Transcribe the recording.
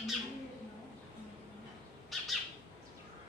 Mm-hmm.